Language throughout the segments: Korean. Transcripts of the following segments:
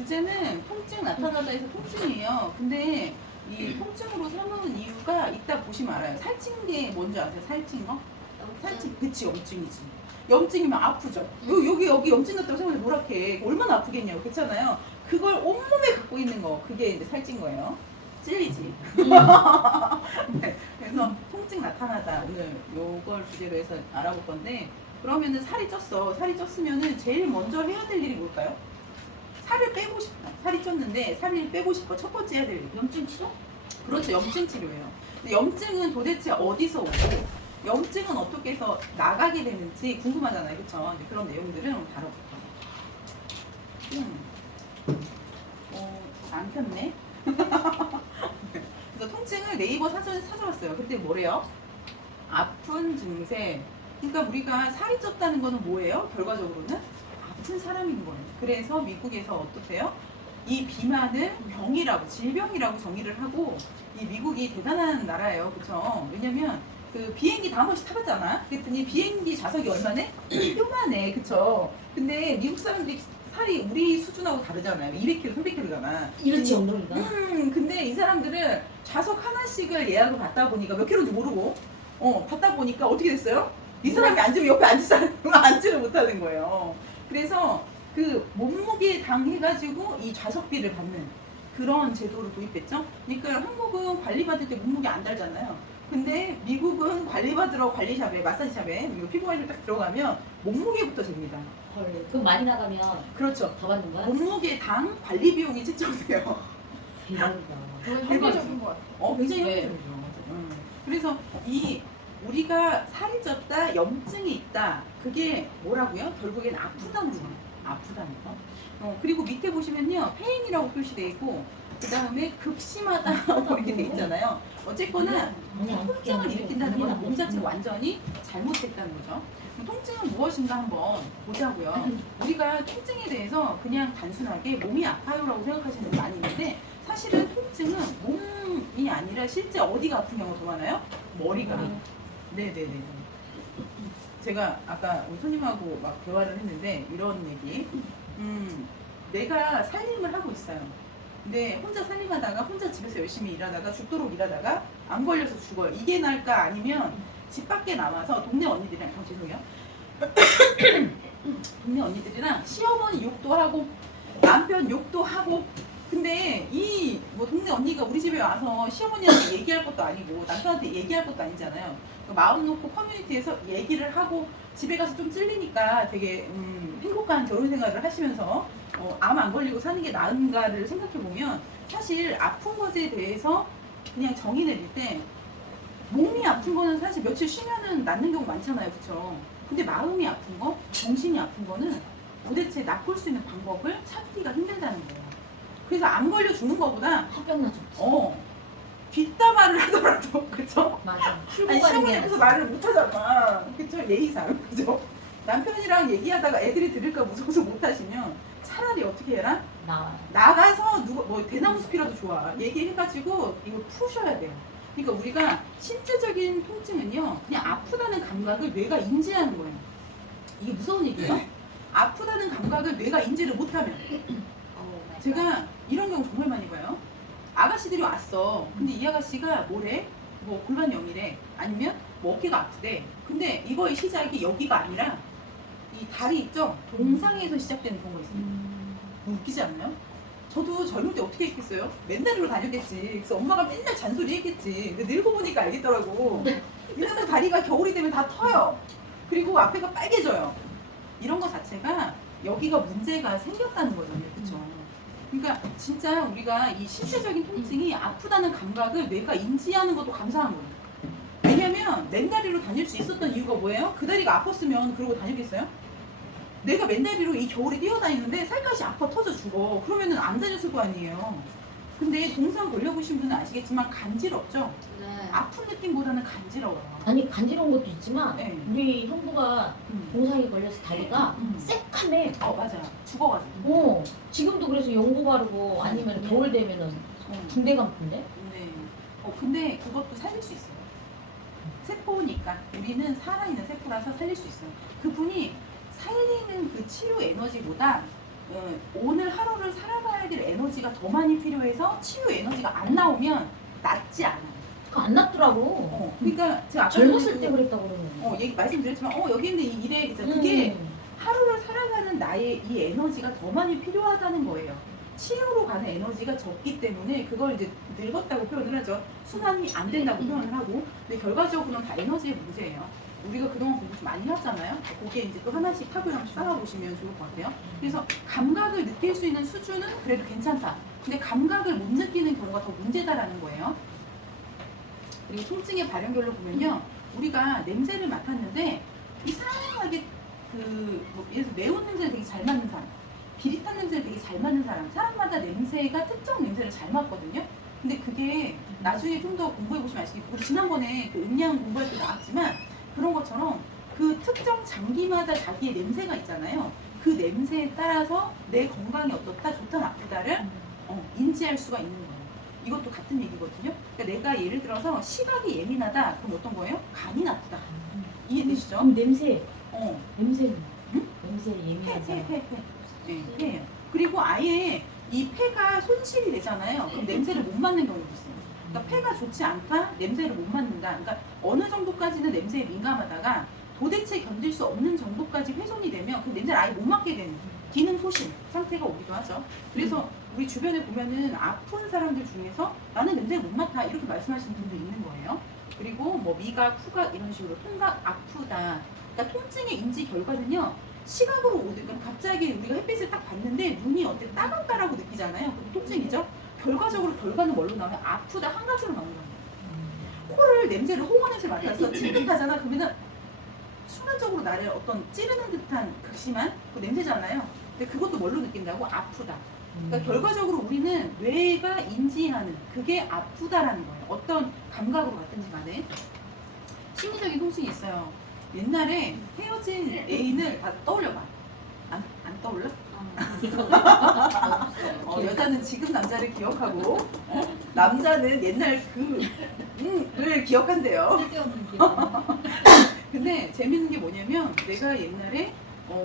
주제는 통증 나타나다 해서 통증이에요. 근데 이 통증으로 삼은 이유가 이따 보시면 알아요. 살찐 게 뭔지 아세요? 살찐 거? 살찐, 그치, 염증이지. 염증이면 아프죠. 여기 염증 났다고 생각해 노랗게 얼마나 아프겠냐고. 그렇잖아요. 그걸 온몸에 갖고 있는 거, 그게 이제 살찐 거예요. 찔리지. 네, 그래서 통증 나타나다 오늘 요걸 주제로 해서 알아볼 건데, 그러면은 살이 쪘어. 살이 쪘으면은 제일 먼저 해야 될 일이 뭘까요? 살을 빼고 싶다. 살이 쪘는데 살을 빼고 싶어. 첫 번째 해야 될 일. 염증 치료? 그렇죠. 염증 치료예요. 근데 염증은 도대체 어디서 오고 염증은 어떻게 해서 나가게 되는지 궁금하잖아요. 그렇죠? 그런 내용들을 한번 다뤄볼게요. 안 폈네. 그래서 통증을 네이버 사전에 찾아봤어요. 그때 뭐래요? 아픈 증세. 그러니까 우리가 살이 쪘다는 거는 뭐예요? 결과적으로는 아픈 사람인 거예요. 그래서 미국에서 어떠세요? 이 비만을 병이라고, 질병이라고 정의를 하고, 이 미국이 대단한 나라예요. 그쵸? 왜냐면 그 비행기 다 한 번씩 타봤잖아. 그랬더니 비행기 좌석이 얼마네? 요만해. 그쵸? 근데 미국 사람들이 살이 우리 수준하고 다르잖아요. 200kg, 300kg잖아. 이렇지 엉덩이가. 근데 이 사람들은 좌석 하나씩을 예약을 받다 보니까 몇 킬로인지 모르고, 받다 보니까 어떻게 됐어요? 이 사람이 앉으면 옆에 앉을 사람은 앉지를 못하는 거예요. 그래서 그 몸무게 당 해가지고 이 좌석비를 받는 그런 제도를 도입했죠. 그러니까 한국은 관리받을 때 몸무게 안 달잖아요. 근데 미국은 관리받으러 관리샵에, 마사지샵에 이거 피부 관리를 딱 들어가면 몸무게부터 잽니다. 헐. 그럼 많이 나가면 그렇죠. 더 받는 거야? 몸무게 당 관리 비용이 책정돼요. 대박이다. 현실적인 것 같아요. 굉장히 네. 현실적이죠. 그래서 이 우리가 살이 쪘다, 염증이 있다, 그게 뭐라고요? 결국엔 아프다는 거예요. 아프다는 거. 그리고 밑에 보시면요, 페인이라고 표시되어 있고, 그 다음에 극심하다고 이렇게 돼 있잖아요. 어쨌거나 통증을 일으킨다는 건 몸 자체가 완전히 잘못됐다는 거죠. 통증은 무엇인가 한번 보자고요. 우리가 통증에 대해서 그냥 단순하게 몸이 아파요라고 생각하시는 분이 많이 있는데, 사실은 통증은 몸이 아니라 실제 어디가 아픈 경우가 더 많아요? 머리가. 네네네. 제가 아까 우리 손님하고 막 대화를 했는데 이런 얘기. 내가 살림을 하고 있어요. 근데 혼자 살림하다가 혼자 집에서 열심히 일하다가 죽도록 일하다가 안 걸려서 죽어요. 이게 나을까? 아니면 집 밖에 나와서 동네 언니들이랑, 죄송해요. 동네 언니들이랑 시어머니 욕도 하고 남편 욕도 하고, 근데 이 뭐 동네 언니가 우리 집에 와서 시어머니한테 얘기할 것도 아니고 남편한테 얘기할 것도 아니잖아요. 마음 놓고 커뮤니티에서 얘기를 하고 집에 가서 좀 찔리니까 되게 행복한 결혼 생활을 하시면서 암 안 걸리고 사는 게 나은가를 생각해 보면, 사실 아픈 것에 대해서 그냥 정의 내릴 때 몸이 아픈 거는 사실 며칠 쉬면은 낫는 경우 많잖아요. 그쵸? 근데 마음이 아픈 거, 정신이 아픈 거는 도대체 낫을 수 있는 방법을 찾기가 힘들다는 거예요. 그래서 안 걸려 죽는 거보다 화병 나죠. 뒷담화를 하더라도, 그쵸? 맞아. 아니, 출고 가는 게 시어머니께서 말을 못 하잖아. 그쵸? 예의상. 그죠? 남편이랑 얘기하다가 애들이 들을까 무서워서 못 하시면 차라리 어떻게 해라? 나와. 나가서 누가 뭐 대나무 숲이라도 좋아. 얘기해가지고 이걸 푸셔야 돼요. 그러니까 우리가 신체적인 통증은요, 그냥 아프다는 감각을 뇌가 인지하는 거예요. 이게 무서운 얘기예요. 아프다는 감각을 뇌가 인지를 못하면. 제가 이런 경우 정말 많이 봐요. 아가씨들이 왔어. 근데 이 아가씨가 뭐래? 뭐 골반염이래. 아니면 뭐 어깨가 아프대. 근데 이거의 시작이 여기가 아니라 이 다리 있죠? 동상에서 시작되는 경우가 있어요. 웃기지 않나요? 저도 젊을 때 어떻게 했겠어요? 맨날로 다녔겠지. 그래서 엄마가 맨날 잔소리 했겠지. 근데 늙고 보니까 알겠더라고. 이러면 다리가 겨울이 되면 다 터요. 그리고 앞에가 빨개져요. 이런 거 자체가 여기가 문제가 생겼다는 거잖아요. 그쵸? 그러니까 진짜 우리가 이 신체적인 통증이 아프다는 감각을 뇌가 인지하는 것도 감사한 거예요. 왜냐면 맨다리로 다닐 수 있었던 이유가 뭐예요? 그 다리가 아팠으면 그러고 다녔겠어요? 내가 맨다리로 이 겨울에 뛰어다니는데 살갗이 아파 터져 죽어. 그러면은 안 다녔을 거 아니에요. 근데 동상 걸려보신 분은 아시겠지만 간지럽죠? 네. 아픈 느낌보다는 간지러워요. 아니 간지러운 것도 있지만 네. 우리 형부가 동상에 걸려서 다리가 음. 새카매. 맞아. 죽어가지고. 지금도 그래서 연고 바르고 아니면 겨울 되면은 군대 감픈데? 네. 근데 그것도 살릴 수 있어요. 세포니까 우리는 살아있는 세포라서 살릴 수 있어요. 그분이 살리는 그 치유 에너지보다 오늘 하루를 살아가야 될 에너지가 더 많이 필요해서 치유 에너지가 안 나오면 낫지 않아요. 그거 안 낫더라고. 그러니까 제가 아까 젊었을 전에 때 그랬다고 그러는 얘기 말씀드렸지만 여기 있는 이 일에 그게 하루를 살아가는 나의 이 에너지가 더 많이 필요하다는 거예요. 치유로 가는 에너지가 적기 때문에 그걸 이제 늙었다고 표현을 하죠. 순환이 안 된다고 표현을 하고, 근데 결과적으로는 다 에너지의 문제예요. 우리가 그동안 공부 좀 많이 했잖아요. 거기에 이제 또 하나씩 탑을 한번 쌓아보시면 좋을 것 같아요. 그래서 감각을 느낄 수 있는 수준은 그래도 괜찮다. 근데 감각을 못 느끼는 경우가 더 문제다라는 거예요. 그리고 통증의 발현결로 보면요, 우리가 냄새를 맡았는데 이상하게 뭐 예를 들어서 매운 냄새를 되게 잘 맡는 사람, 비릿한 냄새를 되게 잘 맡는 사람마다 냄새가 특정 냄새를 잘 맡거든요. 근데 그게 나중에 좀 더 공부해 보시면 아시겠지만, 우리 지난번에 그 음량 공부할 때 나왔지만 그런 것처럼 그 특정 장기마다 자기의 냄새가 있잖아요. 그 냄새에 따라서 내 건강이 어떻다, 좋다, 나쁘다를 인지할 수가 있는 거예요. 이것도 같은 얘기거든요. 그러니까 내가 예를 들어서 시각이 예민하다, 그럼 어떤 거예요? 간이 나쁘다. 이해되시죠? 그럼 냄새. 냄새. 응? 냄새 예민한 사람. 폐예요. 그리고 아예 이 폐가 손실이 되잖아요. 그럼 냄새를 못 맡는 경우도 있어요. 그러니까 폐가 좋지 않다, 냄새를 못 맡는다. 그러니까 어느 정도까지는 냄새에 민감하다가 도대체 견딜 수 없는 정도까지 훼손이 되면 그 냄새를 아예 못 맡게 되는 기능 소실 상태가 오기도 하죠. 그래서 우리 주변에 보면은 아픈 사람들 중에서 나는 냄새를 못 맡아 이렇게 말씀하시는 분도 있는 거예요. 그리고 뭐 미각, 후각 이런 식으로 통각 아프다. 그러니까 통증의 인지 결과는요, 시각으로 오든, 그러니까 갑자기 우리가 햇빛을 딱 봤는데 눈이 어때 따갑다라고 느끼잖아요. 그럼 통증이죠. 결과적으로 결과는 뭘로 나오면 아프다 한 가지로 나오는 거예요. 코를 냄새를 홍어냄새 맡아서 찌릿하잖아. 그러면은 순간적으로 나를 어떤 찌르는 듯한 극심한 그 냄새잖아요. 근데 그것도 뭘로 느낀다고? 아프다. 그러니까 결과적으로 우리는 뇌가 인지하는 그게 아프다라는 거예요. 어떤 감각으로 갔든지 간에. 심리적인 통증이 있어요. 옛날에 헤어진 애인을 다 떠올려봐. 안 떠올라? 여자는 지금 남자를 기억하고 남자는 옛날 그를 기억한대요. 쓸데없는 기억. 근데 재밌는 게 뭐냐면 내가 옛날에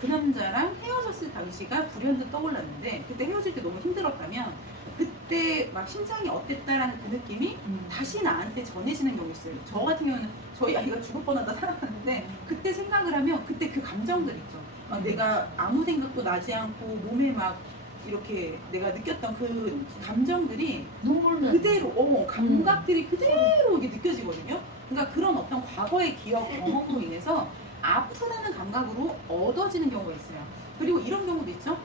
그 남자랑 헤어졌을 당시가 불현듯 떠올랐는데, 그때 헤어질 때 너무 힘들었다면 그때 막 심장이 어땠다라는 그 느낌이 다시 나한테 전해지는 경우 있어요. 저 같은 경우는 저희 아이가 죽을 뻔하다 살아갔는데 그때 생각을 하면 그때 그 감정들 있죠. 내가 아무 생각도 나지 않고 몸에 막 이렇게 내가 느꼈던 그 감정들이 눈물은 그대로 감각들이 그대로 이게 느껴지거든요. 그러니까 그런 어떤 과거의 기억 경험으로 인해서 아프다는 감각으로 얻어지는 경우가 있어요. 그리고 이런 경우도 있죠.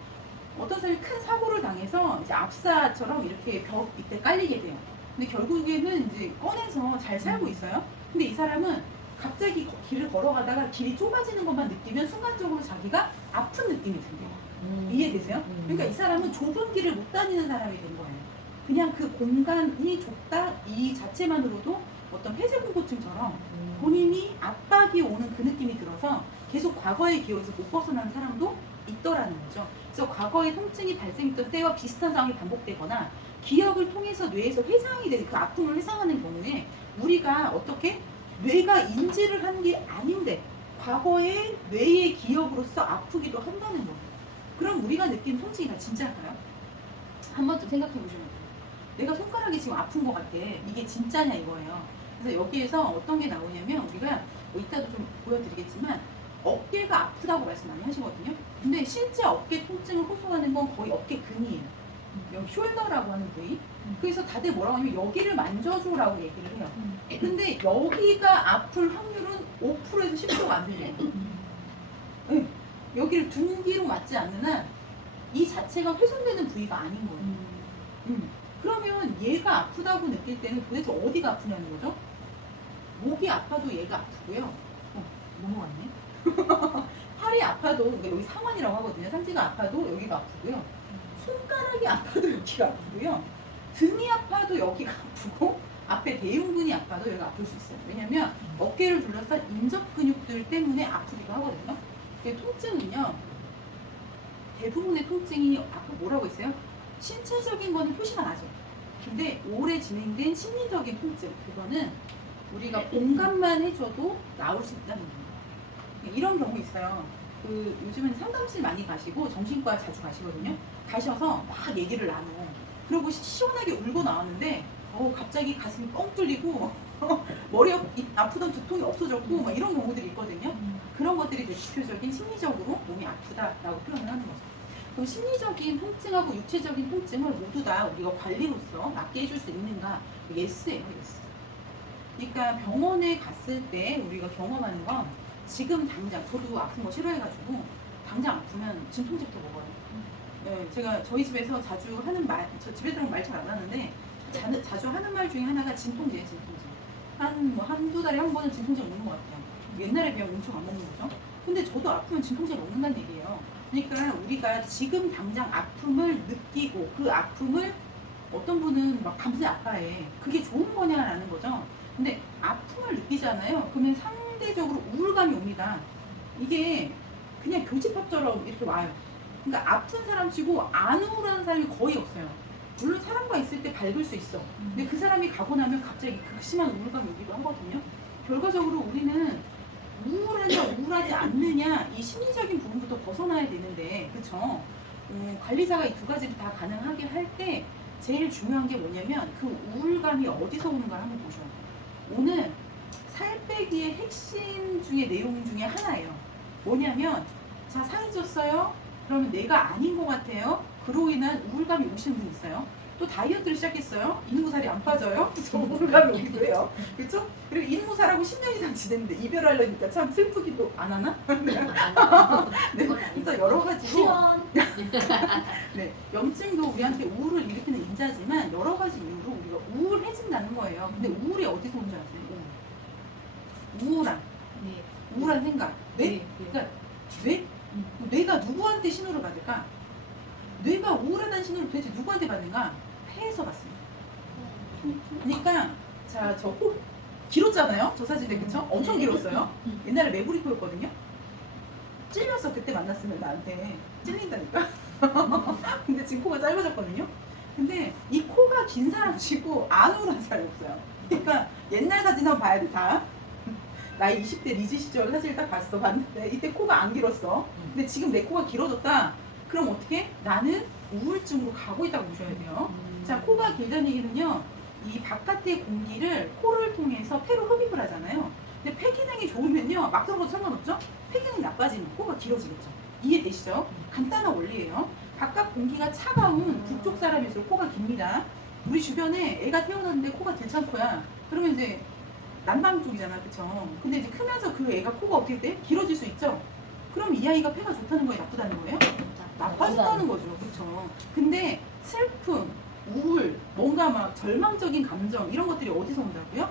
어떤 사람이 큰 사고를 당해서 이제 압사처럼 이렇게 벽 밑에 깔리게 돼요. 근데 결국에는 이제 꺼내서 잘 살고 있어요. 근데 이 사람은 갑자기 길을 걸어가다가 길이 좁아지는 것만 느끼면 순간적으로 자기가 아픈 느낌이 들어요. 이해되세요? 그러니까 이 사람은 좁은 길을 못 다니는 사람이 된 거예요. 그냥 그 공간이 좁다 이 자체만으로도 어떤 폐쇄공포증처럼 본인이 압박이 오는 그 느낌이 들어서 계속 과거의 기억에서 못 벗어나는 사람도 있더라는 거죠. 그래서 과거의 통증이 발생했던 때와 비슷한 상황이 반복되거나 기억을 통해서 뇌에서 회상이 되는 그 아픔을 회상하는 경우에 우리가 어떻게 뇌가 인지를 하는 게 아닌데 과거의 뇌의 기억으로서 아프기도 한다는 거예요. 그럼 우리가 느낀 통증이 다 진짜일까요? 한번 좀 생각해 보시면 돼요. 내가 손가락이 지금 아픈 것 같아. 이게 진짜냐 이거예요. 그래서 여기에서 어떤 게 나오냐면 우리가 뭐 이따도 좀 보여드리겠지만 어깨가 아프다고 말씀 많이 하시거든요. 근데 실제 어깨 통증을 호소하는 건 거의 어깨 근이에요. 여기 숄더라고 하는 부위. 그래서 다들 뭐라고 하냐면 여기를 만져줘라고 얘기를 해요. 근데 여기가 아플 확률은 5%에서 10%가 안 돼요. 네. 여기를 둔기로 맞지 않는 한 이 자체가 훼손되는 부위가 아닌 거예요. 그러면 얘가 아프다고 느낄 때는 도대체 어디가 아프냐는 거죠? 목이 아파도 얘가 아프고요. 넘어갔네. 팔이 아파도 여기 상완이라고 하거든요. 상체가 아파도 여기가 아프고요. 손가락이 아파도 여기가 아프고요. 등이 아파도 여기가 아프고 앞에 대흉근이 아파도 여기가 아플 수 있어요. 왜냐면 어깨를 둘러싼 인접 근육들 때문에 아프기도 하거든요. 통증은요. 대부분의 통증이 아까 뭐라고 했어요? 신체적인 거는 표시가 나죠. 근데 오래 진행된 심리적인 통증, 그거는 우리가 공감만 해줘도 나올 수 있다는 거예요. 이런 경우 있어요. 그 요즘은 상담실 많이 가시고 정신과 자주 가시거든요. 가셔서 막 얘기를 나눠. 그리고 시원하게 울고 나왔는데 갑자기 가슴이 뻥 뚫리고 머리 아프던 두통이 없어졌고 막 이런 경우들이 있거든요. 그런 것들이 대표적인 심리적으로 몸이 아프다라고 표현을 하는 거죠. 그럼 심리적인 통증하고 육체적인 통증을 모두 다 우리가 관리로서 낫게 해줄 수 있는가? 예스예요, 예스. 그러니까 병원에 갔을 때 우리가 경험하는 건 지금 당장 저도 아픈 거 싫어해가지고 당장 아프면 진통제부터 먹어요. 네, 제가 저희 집에서 자주 하는 말, 저 집애들은 말 잘 안 하는데 자주 하는 말 중에 하나가 진통제예요, 진통제. 한두 달에 한 번은 진통제 먹는 것 같아요. 옛날에 비하면 엄청 안 먹는 거죠. 근데 저도 아프면 진통제 먹는다는 얘기예요. 그러니까 우리가 지금 당장 아픔을 느끼고 그 아픔을 어떤 분은 막 밤새 아파해. 그게 좋은 거냐라는 거죠. 근데 아픔을 느끼잖아요. 그러면 상대적으로 우울감이 옵니다. 이게 그냥 교집합처럼 이렇게 와요. 그러니까 아픈 사람 치고 안 우울한 사람이 거의 없어요. 물론 사람과 있을 때 밝을 수 있어. 근데 그 사람이 가고 나면 갑자기 극심한 우울감이 오기도 하거든요. 결과적으로 우리는 우울하냐 우울하지 않느냐 이 심리적인 부분부터 벗어나야 되는데, 그쵸? 관리사가 이 두 가지를 다 가능하게 할 때 제일 중요한 게 뭐냐면 그 우울감이 어디서 오는가 한번 보셔야 돼요. 오늘 살 빼기의 핵심 중에 내용 중에 하나예요. 뭐냐면 자, 살이 쪘어요? 그러면 내가 아닌 것 같아요. 그로 인한 우울감이 오시는 분 있어요. 또 다이어트를 시작했어요. 인후살이 안 빠져요. 저 우울감이 오기도 해요. 그렇죠? 그리고 인후살하고 10년 이상 지냈는데 이별하려니까 참 슬프기도 안 하나? 네, 그래서 여러 가지로 네, 염증도 우리한테 우울을 일으키는 인자지만 여러 가지 이유로 우리가 우울해진다는 거예요. 근데 우울이 어디서 온 줄 아세요? 우울한 네. 우울한 생각. 뇌? 네. 그러니까 뇌가 누구한테 신호를 받을까? 뇌가 우울하다는 신호를 도대체 누구한테 받는가? 폐에서 받습니다. 그러니까 자, 저 코 길었잖아요. 저 사진 때 그쵸? 엄청 길었어요. 옛날에 메구리 코였거든요. 찔렸어. 그때 만났으면 나한테 찔린다니까. 근데 지금 코가 짧아졌거든요. 근데 이 코가 긴 사람 치고 안 우울한 사람이 없어요. 그러니까 옛날 사진 한번 봐야 돼. 다 나이 20대 리즈 시절 사실 딱 봤는데 이때 코가 안 길었어. 근데 지금 내 코가 길어졌다. 그럼 어떻게? 나는 우울증으로 가고 있다고 보셔야 돼요. 자, 코가 길다는 얘기는요, 이 바깥의 공기를 코를 통해서 폐로 흡입을 하잖아요. 근데 폐 기능이 좋으면요, 막 들어가도 상관없죠? 폐 기능이 나빠지면 코가 길어지겠죠. 이해되시죠? 간단한 원리예요. 바깥 공기가 차가운 북쪽 사람일수록 코가 깁니다. 우리 주변에 애가 태어났는데 코가 들창코야. 그러면 이제 남방 쪽이잖아, 그쵸? 근데 이제 크면서 그 애가 코가 어떻게 돼? 길어질 수 있죠? 그럼 이 아이가 폐가 좋다는 거예요, 나쁘다는 거예요? 나빠진다는 거죠, 그쵸? 근데 슬픔, 우울, 뭔가 막 절망적인 감정 이런 것들이 어디서 온다고요?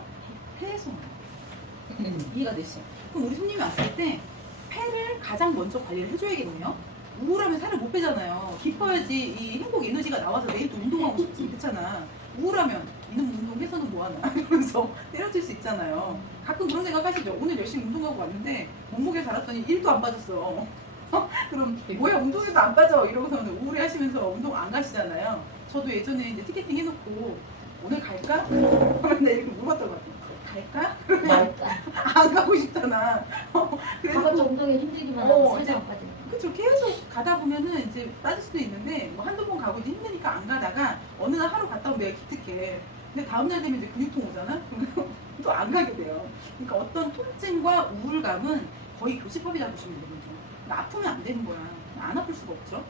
폐에서 온다고요. 이해가 되시죠? 그럼 우리 손님이 왔을 때 폐를 가장 먼저 관리를 해줘야겠네요. 우울하면 살을 못 빼잖아요. 기뻐야지 이 행복 에너지가 나와서 내일 또 운동하고 싶지, 그렇잖아. 우울하면 이놈 운동해서는 뭐하나 이러면서 때려칠 수 있잖아요. 가끔 그런 생각 하시죠? 오늘 열심히 운동하고 왔는데 몸무게 달았더니 1도 안 빠졌어. 그럼 뭐야 운동해도 안 빠져 이러고서는 우울해 하시면서 운동 안 가시잖아요. 저도 예전에 이제 티켓팅 해놓고 오늘 갈까? 하면 나 이렇게 물어봤던 것 같아요. 갈까? 말까. 안 가고 싶잖아. 가봤자 운동에 힘들기만 하고 이제 살도 안 빠지는. 그쵸. 계속 가다 보면은 이제 빠질 수도 있는데 뭐 한두 번 가고 이제 힘드니까 안 가다가 어느 날 하루 갔다 오면 내가 기특해. 근데 다음날 되면 이제 근육통 오잖아? 그러면 또 안 가게 돼요. 그러니까 어떤 통증과 우울감은 거의 교집합이라고 보시면 되거든요. 그러니까 아프면 안 되는 거야. 안 아플 수가 없죠.